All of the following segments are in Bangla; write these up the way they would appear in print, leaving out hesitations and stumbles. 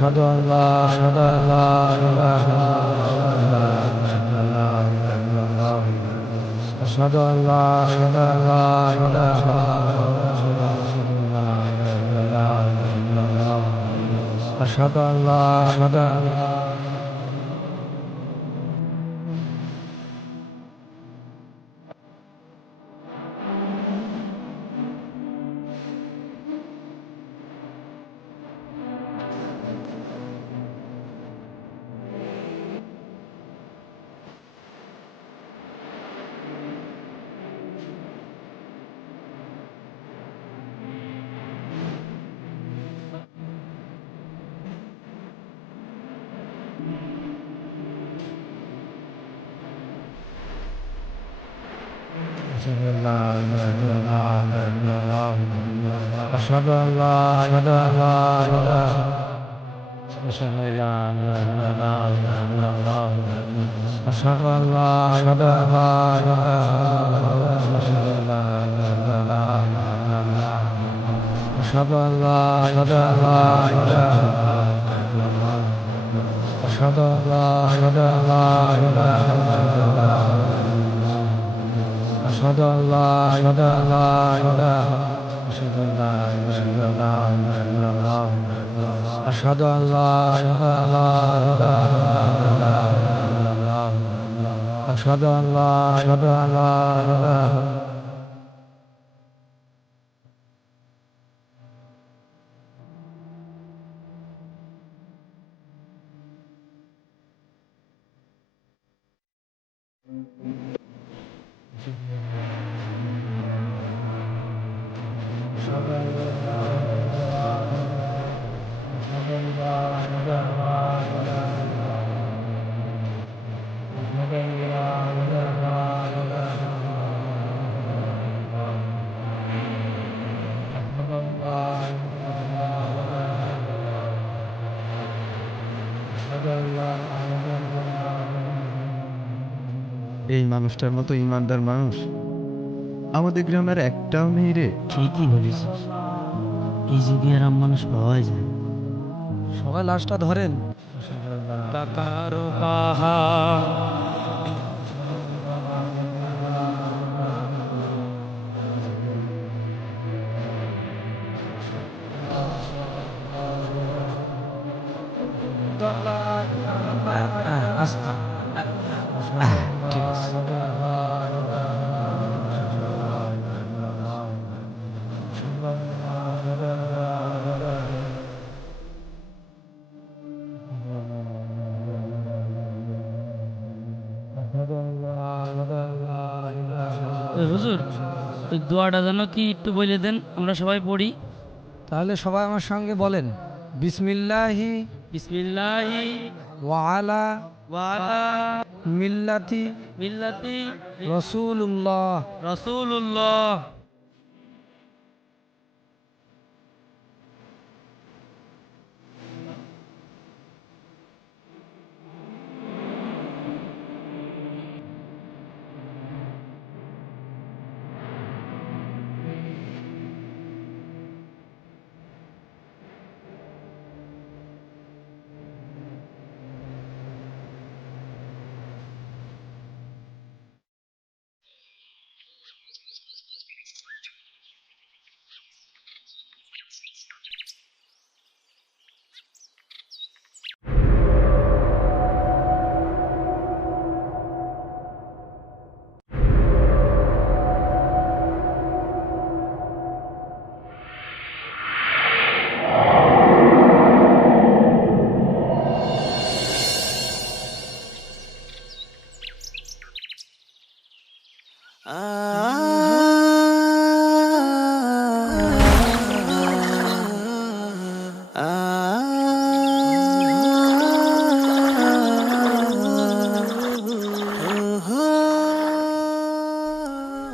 আশহাদু আল্লা ইলাহা ইল্লাল্লাহ আশহাদু আল্লা ইলাহা ইল্লাল্লাহ আশহাদু আল্লা ইলাহা أشهد أن لا إله إلا الله أشهد أن لا إله إلا الله أشهد أن لا إله إلا الله أشهد أن لا إله إلا الله أشهد أن لا إله إلا الله أشهد أن لا إله إلا الله أشهد أن لا إله إلا الله أشهد أن لا إله إلا الله أشهد أن لا إله إلا الله এই মানুষটার মতো ইমানদার মানুষ আমাদের গ্রামের একটাও নেই রে। ঠিকই বলিস, এই যুগে আর মানুষ পাওয়াই যায়। সবাই লাশটা ধরেন। টাকার পাহাড় ঠিক আছে। হুজুর, ওই দোয়াটা যেন কি একটু বলে দেন, আমরা সবাই পড়ি। তাহলে সবাই আমার সঙ্গে বলেন, বিসমিল্লাহি বিসমিল্লাহি ওয়ালা ওয়ালা মিল্লাতি মিল্লাতি রাসূলুল্লাহ। রাসূলুল্লাহ।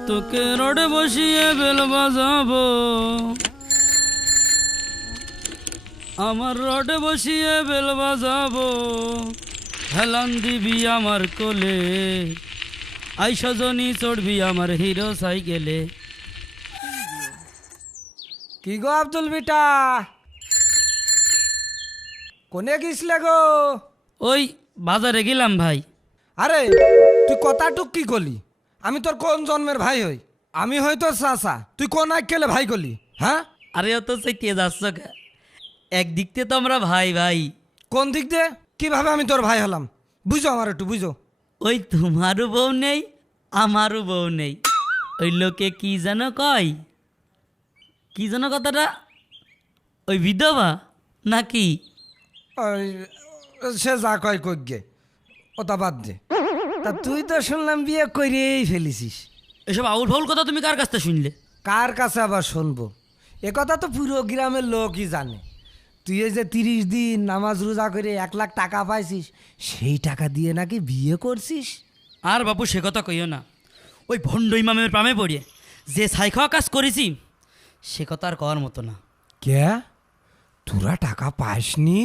তোকে রোডে বসিয়ে বেল বাজাবো, আমার রোডে বসিয়ে বেল বাজাবো, হেলান দিবি আমার কোলে, আই সজনী চড়বি আমার হিরো সাইকেলে। কি গো আব্দুল বেটা, কোনে গেছিলে গো? ওই বাজারে গেলাম ভাই। আরে তুই কথাটুক কি করলি? আমি তোর কোন জন্মের ভাই হই? আমি হই তোর চাচা, তুই কোন আইকেলে ভাই করলি? হ্যাঁ, আরে অত চাইতে যাচ্ছ কে? একদিক থেকে তো আমরা ভাই ভাই। কোন দিক দিয়ে কিভাবে আমি তোর ভাই হলাম? বুঝো, আমার একটু বুঝো। ওই তোমারও বউ নেই, আমারও বউ নেই। ওই লোকে কি যেন কয়, কি যেন কথাটা, ওই বিধবা নাকি? ওই, সে যা কয় কই গে, ওটা বাদ দে। তা তুই তো শুনলাম বিয়ে করেই ফেলিছিস। এসব আউল ফাউল কথা তুমি কার কাছ থেকে শুনলে? কার কাছে আবার শুনবো? এ কথা তো পুরো গ্রামের লোকই জানে। তুই এই যে 30 দিন নামাজ রোজা করে 1 লাখ টাকা পাইছিস, সেই টাকা দিয়ে নাকি বিয়ে করছিস। আর বাপু সে কথা কইও না। ওই ভণ্ড ইমামের প্রামে পড়িয়ে যে ছাই খাওয়া কাজ করেছি, সে কথা আর কওয়ার মতো না। কে, তোরা টাকা পাসনি?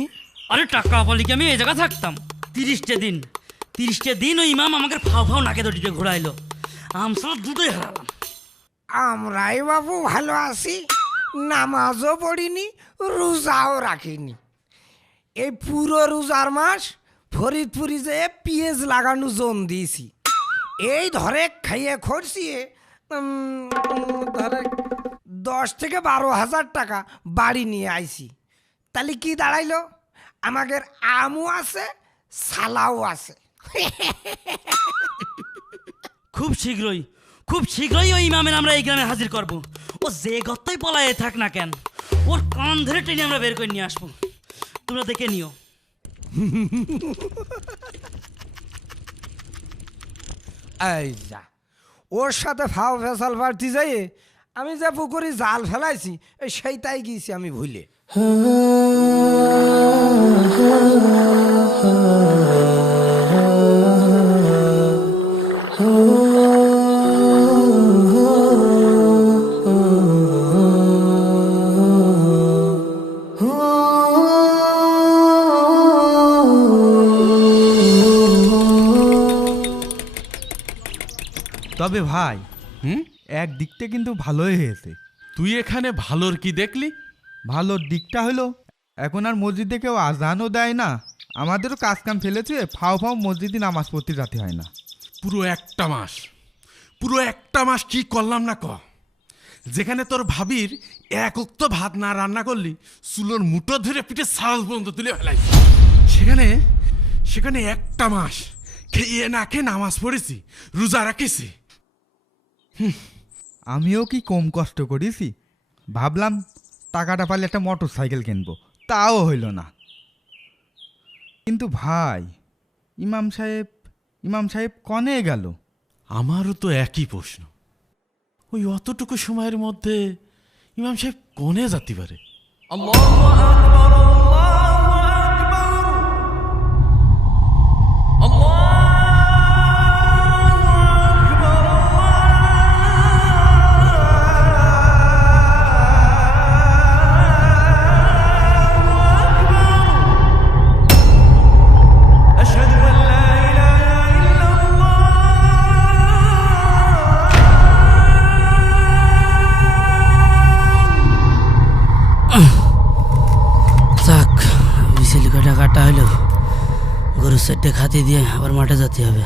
আরে টাকা বলি কি আমি এই জায়গা থাকতাম? 30টে দিন ওই ইমাম আমাকে ফাও ফাও নাকে দড়িতে ঘোরাইলো। আমসব দুটোই হারালাম। আমরাই বাবু ভালো আছি, নামাজও পড়িনি, রোজাও রাখিনি। এই পুরো রোজার মাস ফরিদপুরি যে পিঁয়াজ লাগানো জোন দিয়েছি। এই ধরে খাইয়ে খরচিয়ে ধরে 10 থেকে 12 হাজার টাকা বাড়ি নিয়ে আইছি। তাহলে কি দাঁড়াইলো? আমাদের আমও আছে, সালাও আছে। খুব শীঘ্রই ওই ইমামের আমরা এই গ্রামে হাজির করব। ও যে গত্তই পলায়ে থাক না কেন, ওর কান ধরে টেনে আমরা বের করে নিয়ে আসবো। তোমরা দেখে নিও। এই যা, ওর সাথে ফাও ফেসাল পারতি যাই আমি যে পুকুরে জাল ফেলাইছি, সেইটাই গিয়েছি আমি ভুলে। তবে ভাই, একদিক থেকে কিন্তু ভালোই হয়েছে। তুই এখানে ভালোর কি দেখলি? ভালোর দিকটা হলো এখন আর মসজিদে কেউ আজানও দেয় না, আমাদেরও কাজ কাম ফেলেছে, ফাও ফাও মসজিদে নামাজ পড়তে যেতে হয় না। পুরো একটা মাস কি করলাম না ক? যেখানে তোর ভাবির এক উক্ত ভাত না রান্না করলি চুলোর মুঠো ধরে পিঠে সাল পর্যন্ত তুলে ফেলাইছি। সেখানে একটা মাস খেয়ে না খেয়ে নামাজ পড়েছি, রোজা রাখেছি। আমিও কি কম কষ্ট করেছি? ভাবলাম টাকাটা পাইলে একটা মোটর সাইকেল কিনবো, তাও হইল না। কিন্তু ভাই, ইমাম সাহেব কনে গেল? আমারও তো একই প্রশ্ন। ওই অতটুকু সময়ের মধ্যে ইমাম সাহেব কোনে যেতে পারে? যাক, বিশাল কাটা হলো। গরুর সেটে খাতে দিয়ে আবার মাঠে যেতে হবে।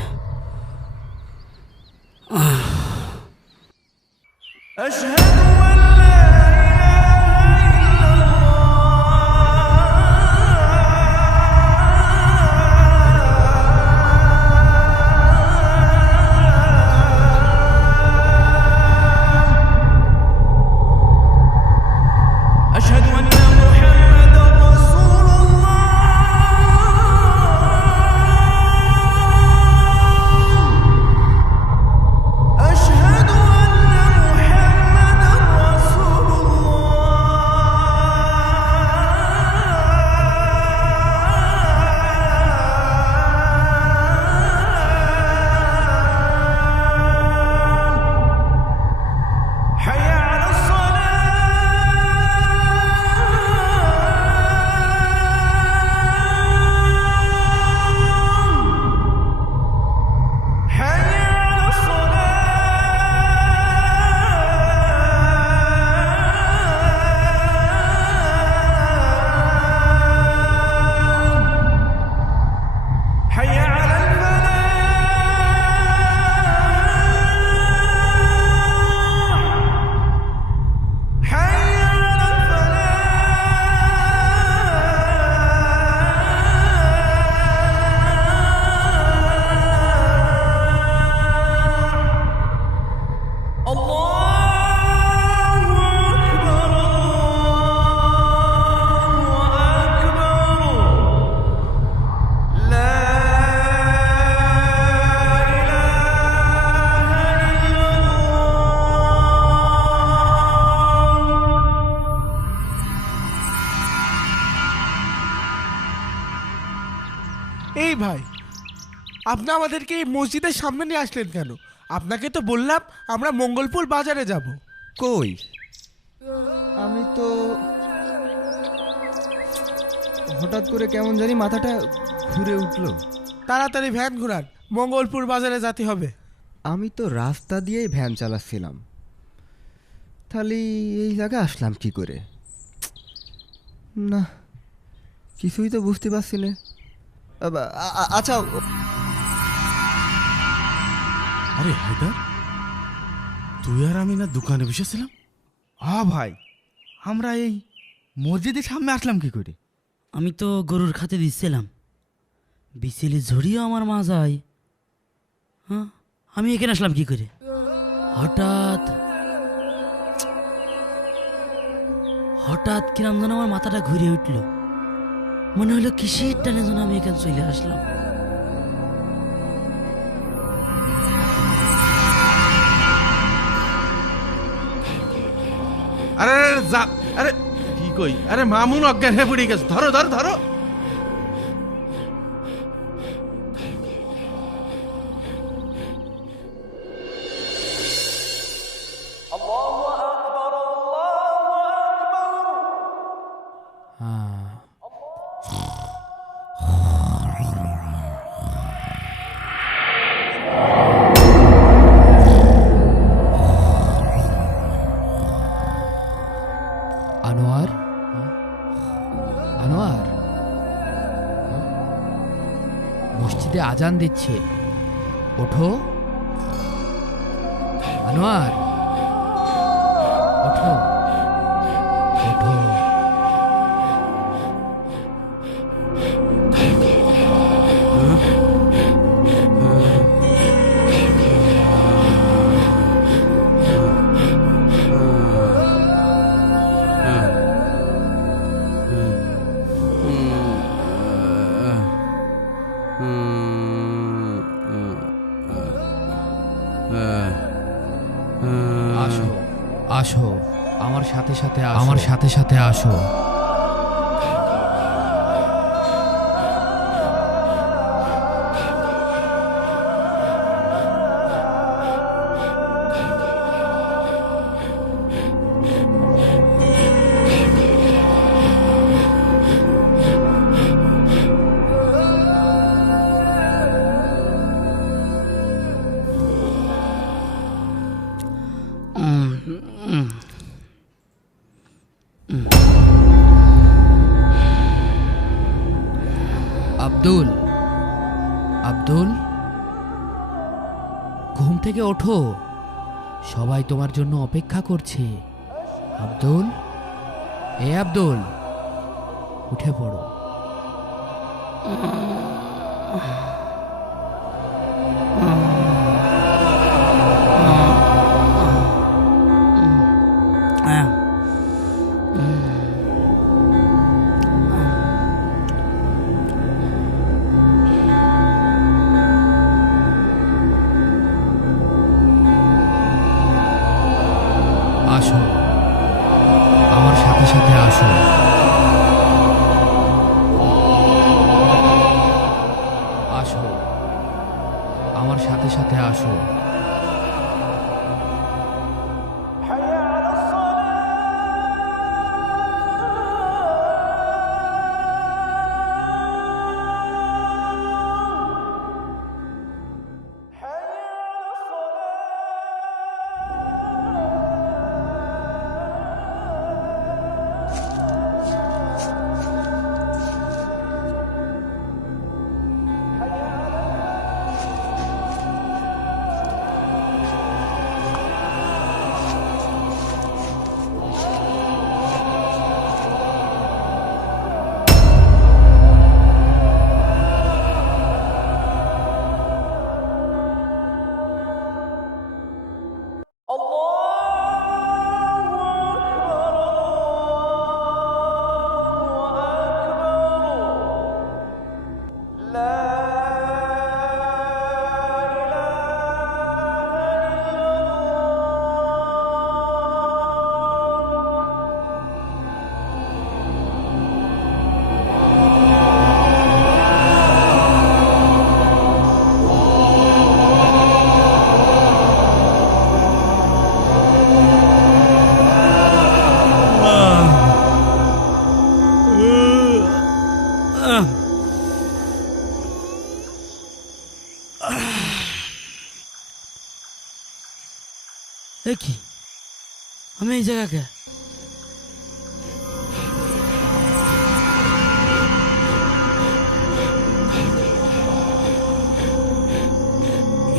এই ভাই, আপনি আমাদেরকে এই মসজিদের সামনে নিয়ে আসলেন কেন? আপনাকে তো বললাম আমরা মঙ্গলপুর বাজারে যাব। কই আমি তো হঠাৎ করে কেমন জানি মাথাটা ঘুরে উঠলো। তাড়াতাড়ি ভ্যান ঘোরান, মঙ্গলপুর বাজারে যেতে হবে। আমি তো রাস্তা দিয়েই ভ্যান চালাচ্ছিলাম, তাহলে এই জায়গায় আসলাম কি করে? না, কিছুই তো বুঝতে পারছি না। আচ্ছা, আরে হায়দার, তুই আর আমি না দোকানে বসেছিলাম? হ্যাঁ ভাই, আমরা এই মসজিদের সামনে আসলাম কি করে? আমি তো গরুর খাতে দিচ্ছিলাম, বিচেলি ঝরিও আমার মা যায়। হ্যাঁ, আমি এখানে আসলাম কি করে? হঠাৎ হঠাৎ কিরম যেন আমার মাথাটা ঘুরে উঠলো, মনে হলো কিসের টানে যেন আমি এখানে চলে আসলাম। আরে আরে, যা, আরে কি কই, আরে মামুন অজ্ঞান হয়ে পড়ে গেছে, ধরো ধরো ধরো। আনোয়ার, আনোয়ার, মসজিদে আজান দিচ্ছে, ওঠো। আনোয়ার, ওঠো ওঠো। আসো আসো, আমার সাথে সাথে আসো, আমার সাথে সাথে আসো। আব্দুল, আব্দুল, ঘুম থেকে ওঠো, সবাই তোমার জন্য অপেক্ষা করছে। আব্দুল, এ আব্দুল, উঠে পড়ো। আসো, আমার সাথে সাথে আসো। আসো, আমার সাথে সাথে আসো। এ কি, আমি এই জায়গাকে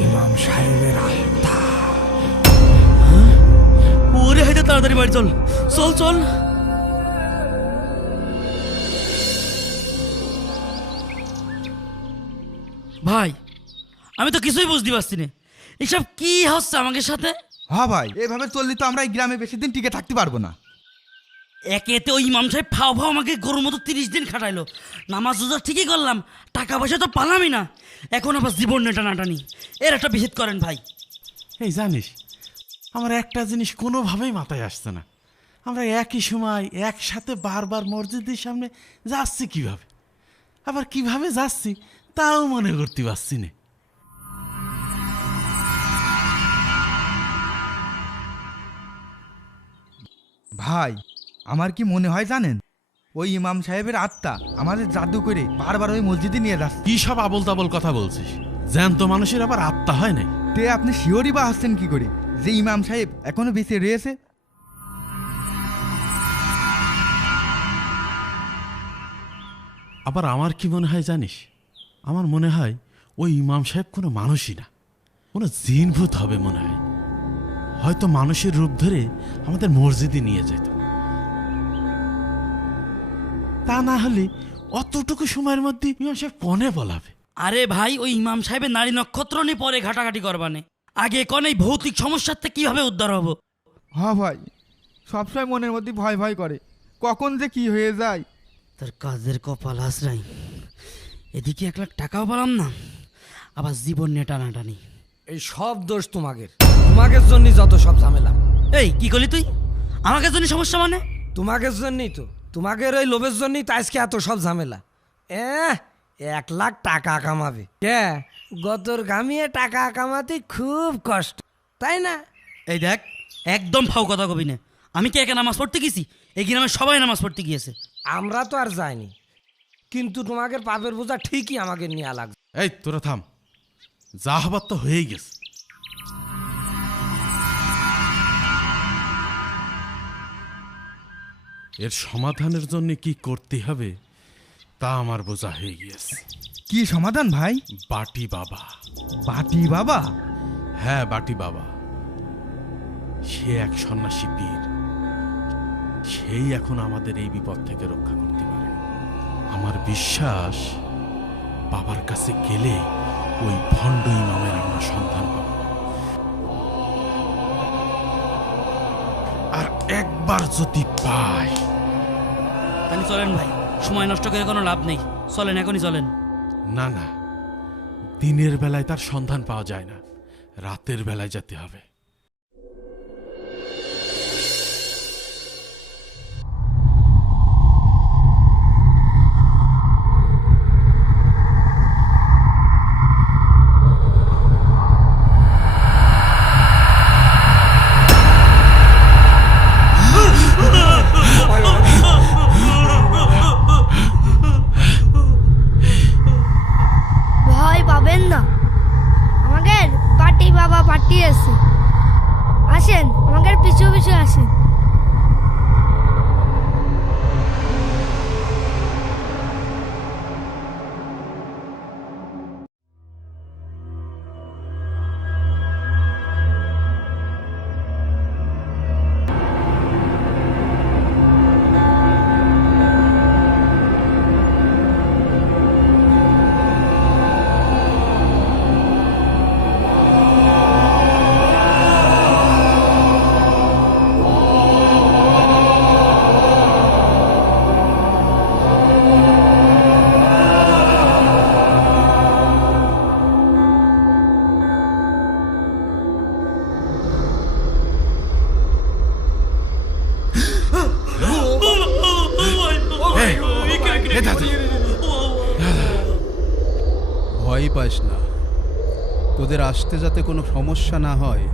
ইমাম সাহেবের আত্মা। ওরে হাইতে তাড়াতাড়ি বাড়ি চল, চল চল। ভাই আমি তো কিছুই বুঝতে পারছি না, এসব কি হচ্ছে আমাকে সাথে। হ্যাঁ ভাই, এভাবে চললে তো আমরা এই গ্রামে বেশি দিন টিকে থাকতে পারবো না। একেতে ওই ইমাম সাহেব ফাও ফাও আমাকে গরুর মতো 30 দিন খাটাইলো, নামাজ রোজা ঠিকই করলাম, টাকা পয়সা তো পালামই না, এখন আবার জীবন টানাটানি, এর একটা বিহিত করেন ভাই। এই জানিস, আমার একটা জিনিস কোনোভাবেই মাথায় আসছে না, আমরা একই সময় একসাথে বারবার মসজিদের সামনে যাচ্ছি কিভাবে, আবার কিভাবে যাচ্ছি তাও মনে করতে পারছি না। ভাই আমার কি মনে হয় জানেন, ওই ইমাম সাহেবের আত্মা আমাদের জাদু করে বারবার ওই মসজিদে নিয়ে যাচ্ছে। কি সব আবল তাবল কথা বলছিস? জ্যান্ত মানুষের আবার আত্মা হয় নাই? তে আপনি শিওরই বা আসছেন কি করে যে ইমাম সাহেব এখনো বেঁচে রয়েছে? আবার আমার কি মনে হয় জানিস, আমার মনে হয় ওই ইমাম সাহেব কোনো মানুষই না, কোনো জিনভূত হবে মনে হয়, হয়তো মানুষের রূপ ধরে আমাদের মসজিদে নিয়ে যেত। তা না হলে অতটুকু সময়ের মধ্যে ইমাম সাহেব কনে বলাবে? আরে ভাই, ওই ইমাম সাহেবের নারী নক্ষত্র নিয়ে পরে ঘাটাঘাটি করবানে, আগে কোন এই ভৌতিক সমস্যার থেকে কিভাবে উদ্ধার হবো। হ্যাঁ ভাই, সবসময় মনের মধ্যে ভয় ভয় করে, কখন যে কি হয়ে যায়। তার কাজের কপাল হাসরাই, এদিকে 1 লাখ টাকাও পেলাম না, আবার জীবন নিয়ে টানাটানি। এই সব দোষ তোমাদের জন্যই যত সব ঝামেলা। এই কি করলি তুই? আমাকে জন্য সমস্যা মানে? তোমাদের জন্যই তো, তোমাদের ওই লোভের জন্যই তো আজকে এত সব ঝামেলা। 1 লাখ টাকা কামাবে কে? গতর গামিয়ে টাকা কামাতে খুব কষ্ট, তাই না? এই দেখ, একদম ফাও কথা কবি না, আমি কি একা নামাজ পড়তে গেছি? এই গ্রামে সবাই নামাজ পড়তে গিয়েছে। আমরা তো আর যাইনি, কিন্তু তোমাদের পাপের বোঝা ঠিকই আমাকে নেওয়া লাগছে। এই তোরা থাম, যা হবার তো হয়েই গেছে। এর সমাধানের জন্য কি করতে হবে তা আমার বোঝা হয়ে গিয়েছে। কি সমাধান ভাই? বাটি বাবা। বাটি বাবা? হ্যাঁ, বাটি বাবা। সে এক সন্ন্যাসী পীর, সেই এখন আমাদের এই বিপদ থেকে রক্ষা করতে পারে। আমার বিশ্বাস বাবার কাছে গেলে ওই ভণ্ড ইমামের আমরা সন্ধান পাব, আর একবার যদি পাই। তাহলে চলেন ভাই, সময় নষ্ট করে কোনো লাভ নেই, চলেন এখনই চলেন। না না, দিনের বেলায় তার সন্ধান পাওয়া যায় না, রাতের বেলায় যেতে হবে। ভয় পাবেন না, আমাদের বাটি বাবা পাঠিয়েছে, আসেন আমাদের পিছু পিছু আসেন। ভয় পাস না, তোদের আসতে যাতে কোনো সমস্যা না হয়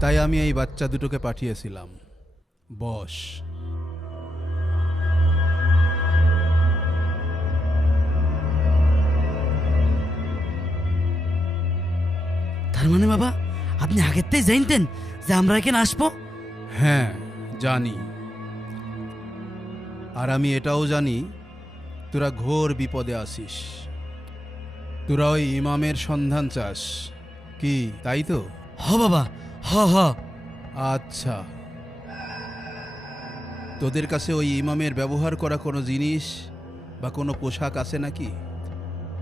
তাই আমি এই বাচ্চা দুটোকে পাঠিয়েছিলাম। বস। তার মানে বাবা, আপনি আগের থেকে জানতেন যে আমরা এখানে আসবো? হ্যাঁ জানি, আর আমি এটাও জানি তোরা ঘোর বিপদে আসিস। তোরা ওই ইমামের সন্ধান চাস কি, তাই তো? হ বাবা, হ হ। আচ্ছা, তোদের কাছে ওই ইমামের ব্যবহার করা কোনো জিনিস বা কোনো পোশাক আছে নাকি?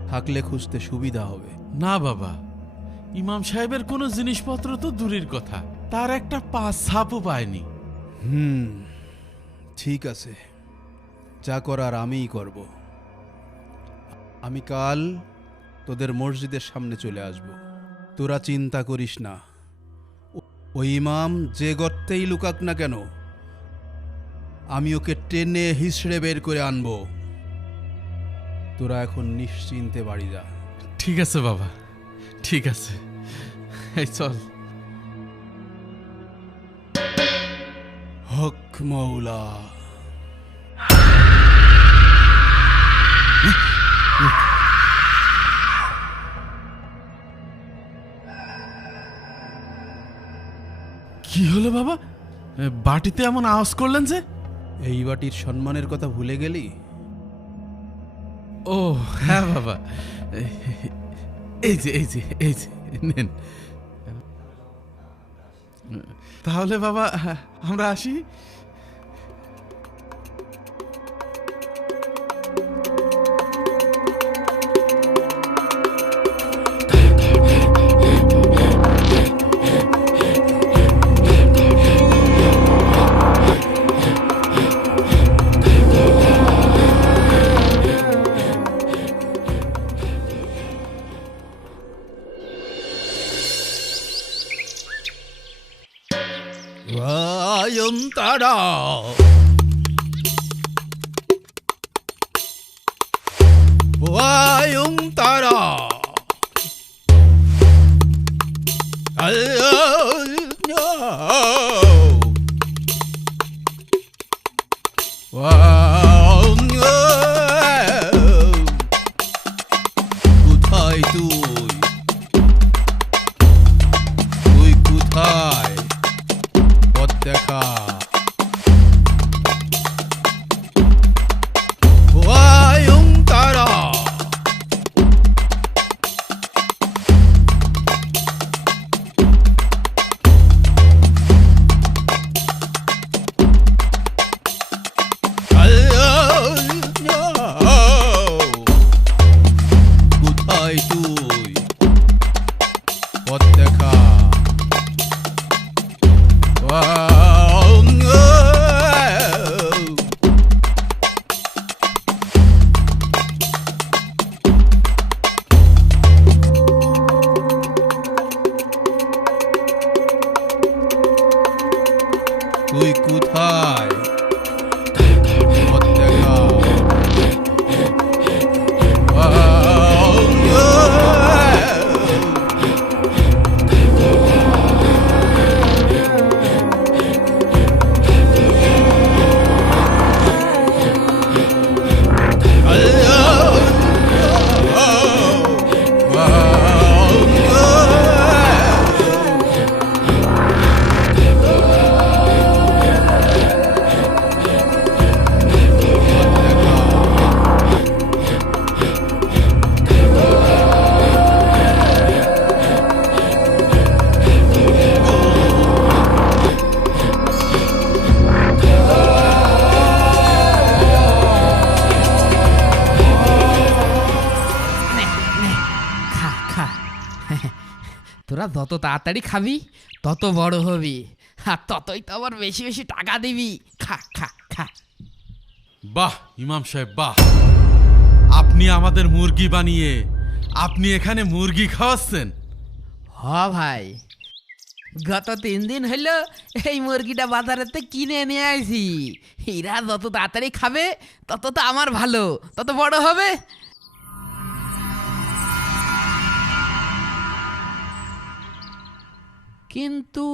থাকলে খুঁজতে সুবিধা হবে। না বাবা, ইমাম সাহেবের কোনো জিনিসপত্র তো দূরের কথা, তার একটা পাঁচ ছাপও পায়নি। ঠিক আছে, যা করার আমিই করব। আমি কাল তোদের মসজিদের সামনে চলে আসব। তোরা চিন্তা করিস না, ওই ইমাম যে গর্তেই লুকাক না কেন আমি ওকে টেনে হিসড়ে বের করে আনবো। তোরা এখন নিশ্চিন্তে বাড়ি যা। ঠিক আছে বাবা, ঠিক আছে, এই চল। হক মৌলা। কি হলো বাবা, বাটিতে এমন আওয়াজ করলেন যে? এই বাটির সম্মানের কথা ভুলে গেলি? ও হ্যাঁ বাবা, এই যে এই যে এই যে নেন। তাহলে বাবা আমরা আসি। তারা তারা কোথায় তুই কোথায়? পথ দেখা। তারা কোথায় তুই? পথ দেখা। তুই কোথায়? পথ দেখা। তোরা যত তাড়াতাড়ি খাবি তত বড় হবি, আর ততই তো আবার বেশি বেশি টাকা দিবি। খা খা খা। বাহ ইমাম সাহেব বাহ, আপনি আমাদের মুরগি বানিয়ে আপনি এখানে মুরগি খাওয়াচ্ছেন? হ ভাই, গত 3 দিন হইলো এই মুরগিটা বাজারেতে কিনে নিয়ে আসি। এরা যত তাড়াতাড়ি খাবে তত তো আমার ভালো, তত বড় হবে। কিন্তু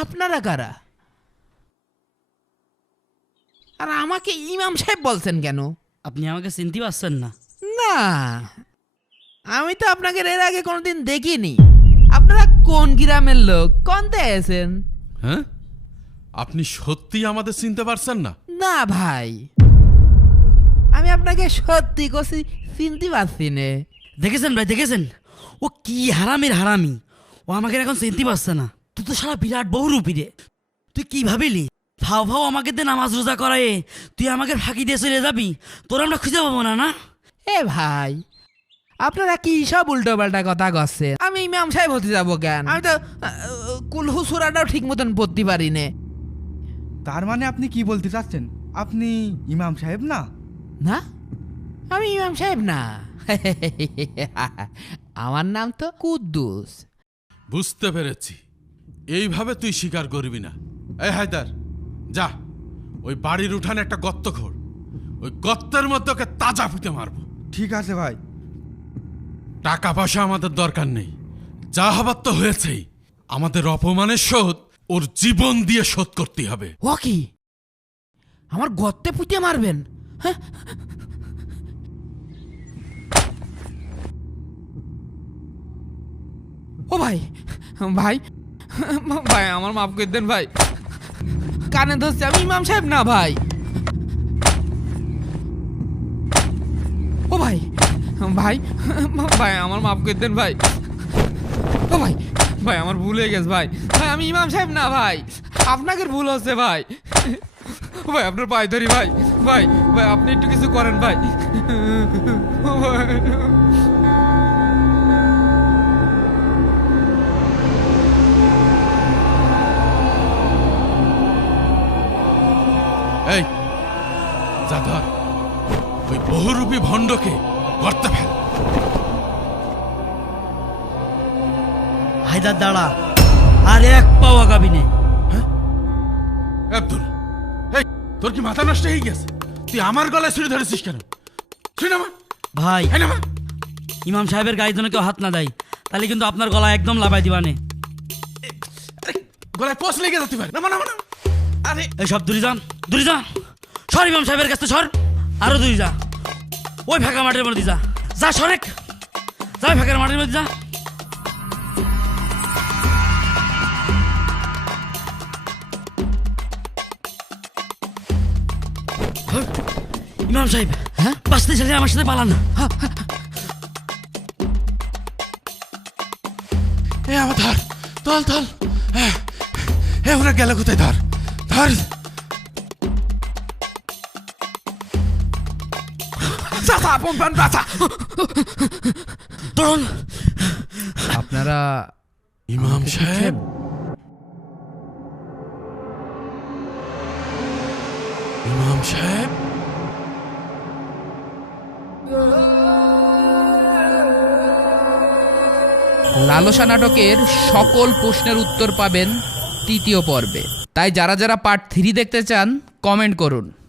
আপনারা কারা? আর আমাকে ইমাম সাহেব বলছেন কেন? আপনি আমাকে চিনতে পারছেন না? না, আমি তো আপনাকে এর আগে কোনোদিন দেখিনি। আপনারা কোন গ্রামের লোক কোনতে আছেন? হ্যাঁ, আপনি সত্যি আমাদের চিনতে পারছেন না? না ভাই, আমি আপনাকে সত্যি কছি চিনতে পারছি না। দেখেছেন ভাই, দেখেছেন ও কি হারামির হারামি, ও আমাকে এখন চিনতে পারছে না। তুই তো সারা বিরাট বহুরূপী রে, তুই কি ভাবিলি ফাও ফাও আমাকে দিয়ে নামাজ রোজা করায় তুই আমাকে ফাঁকি দিয়ে চলে যাবি? তোর আমরা খুঁজে পাবো না না? এ ভাই, আপনারা কি সব উল্টো পাল্টা কথা করছেন? আমি ইমাম সাহেব হতে যাবো কেন? আমি তো কুলহু সূরাটাও ঠিক মতন পড়তে পারি না। তার মানে আপনি কি বলতে চাচ্ছেন? আপনি ইমাম সাহেব না? না, আমি ইমাম সাহেব না। আমার নাম তো কুদ্দুস। বুঝতে পেরেছি, এইভাবে তুই স্বীকার করবি না। এই হায়দার, যা ওই বাড়ির উঠানে একটা গর্ত খোঁড়, ওই গর্তের মধ্যে ওকে তাজা পুঁতে মারবো। ঠিক আছে ভাই। টাকা পয়সা আমাদের দরকার নেই, যা হবার তো হয়েছেই। আমাদের অপমানের শোধ ওর জীবন দিয়ে শোধ করতে হবে। ও কি আমার গর্তে পুঁতে মারবেন? হ্যাঁ, ও ভাই, ভাই ভাই আমার মাফ করে দেন ভাই, কানে ধরছে, আমি ইমাম সাহেব না ভাই। ও ভাই, ভাই ভাই আমার মাফ করে দেন ভাই। ও ভাই, ভাই আমার ভুল হয়ে গেছে ভাই। ভাই আমি ইমাম সাহেব না ভাই, আপনাকে ভুল হচ্ছে ভাই। ভাই আপনার পায়ে ধরি ভাই। ভাই ভাই আপনি একটু কিছু করেন ভাই। এই যা, ধর ওই বহুরূপী ভণ্ডকে গর্তে ফেল। হায়দার দাঁড়া, আর এক পাও আগাবি নে। আব্দুল, এই তোর কি মাথা নষ্ট হয়ে গেছে? তুই আমার গলায় ছুরি ধরেছিস কেন? ভাই ইমাম সাহেবের গায়ে যেন কেউ হাত না দেয়, তাহলে কিন্তু আপনার গলা একদম লাগাই দিবানে। গলায় পোষ লেগে যেতে পারে। নামা নামা নামা। আরে এই সব দূরে যান, দূরে যা, সর ইমাম সাহেবের কাছে সর, আরো দূরে যা, ওই ফাঁকা মাঠের মধ্যে যা, যা সরেক, যা ফাঁকা মাঠের মধ্যে যা। ইমাম সাহেব, হ্যাঁ বাঁচতে চাইলে আমার সাথে পালান। এ আমার ধর, তল তল। এ ওরা গেল কোথায়? ধর ধর। আপনারা ইমাম সাহেব, ইমাম সাহেব। লালসা নাটকের সকল প্রশ্নের উত্তর পাবেন তৃতীয় পর্বে। তাই যারা যারা পার্ট 3 দেখতে চান কমেন্ট করুন।